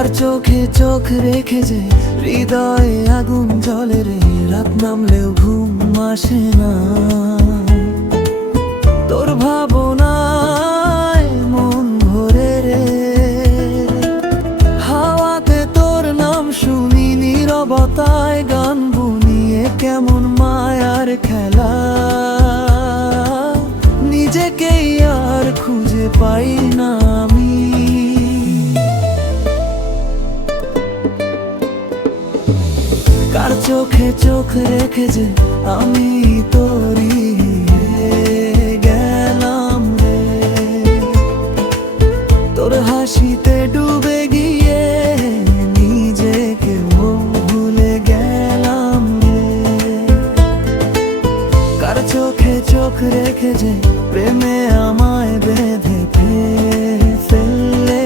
কার চোখে চোখ রেখে যে হৃদয়ে আগুন জ্বলে রে, রাত নামলেও ঘুম আসে না। তোর ভাবনায় মন ভরে রে, হাওয়াতে তোর নাম শুনি, নীরবতায় গান বুনিয়ে কেমন মায়ার খেলা। নিজেকেই আর খুঁজে পাই না আমি। কার চোখে চোখ রেখে যে আমি তোরই হয়ে গেলাম রে, তোর হাসিতে ডুবে গিয়ে নিজেকে ভুলে গেলাম রে। কার চোখে চোখ রেখে যে প্রেমে আমায় বেঁধে ফেললে,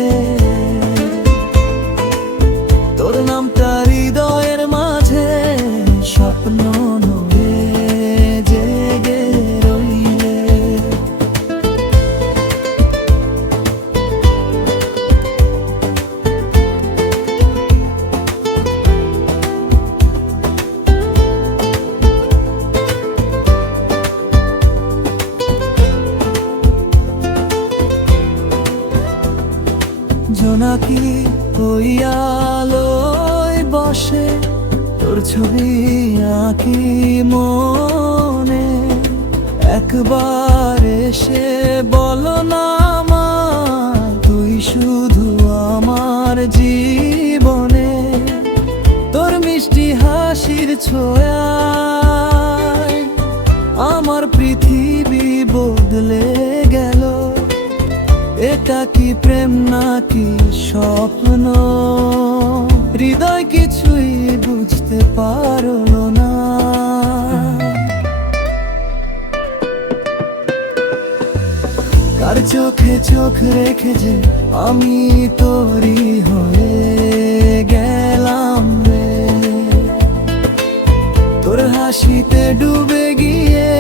তোর নামটা হৃদয়ের মাঝে স্বপ্ন নয়ে জেগে রইলে। জোনাকি ওই আলোয় বসে তোর ছবি আঁকি মনে, একবার এসে বলো না আমায়, তুই শুধু আমার জীবনে। তোর মিষ্টি হাসির ছোঁয়ায় আমার পৃথিবী বদলে গেল। এটা কি প্রেম নাকি স্বপ্ন, হৃদয় কিছুই বুঝতে পারলো না। কার চোখে চোখ রেখে যে আমি তোরই হয়ে গেলাম রে, তোর হাসিতে ডুবে গিয়ে